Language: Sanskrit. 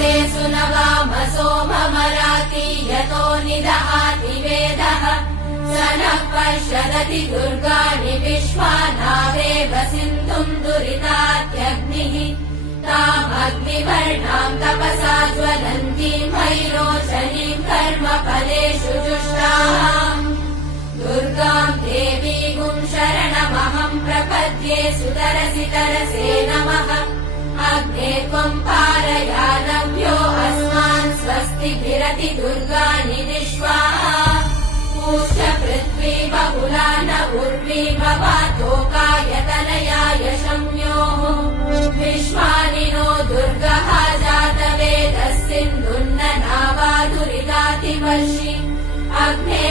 मासे सुनवाम सोममराति यतो निदहाति वेदः स नः पर्षदति दुर्गाणि विश्वानावेव सिन्धुम् दुरितात्यग्निः तामग्निवर्णाम् तपसा ज्वलन्तीम् वैरोचनीम् कर्मफलेषु जुष्टाम् दुर्गाम् देवीगुम् शरणमहम् प्रपद्ये सुतरसि तरसे नमः अग्ने त्वम् पारयानव्यो अस्मान् स्वस्तिभिरति दुर्गाणि निष्वाहा पूष्य पृथ्वी बहुला न उर्वी भवातोकायतनयाय शम्योः विश्वानिनो दुर्गः जातवेदः सिन्धुन्न नावा दुरितातिवर्षि अग्ने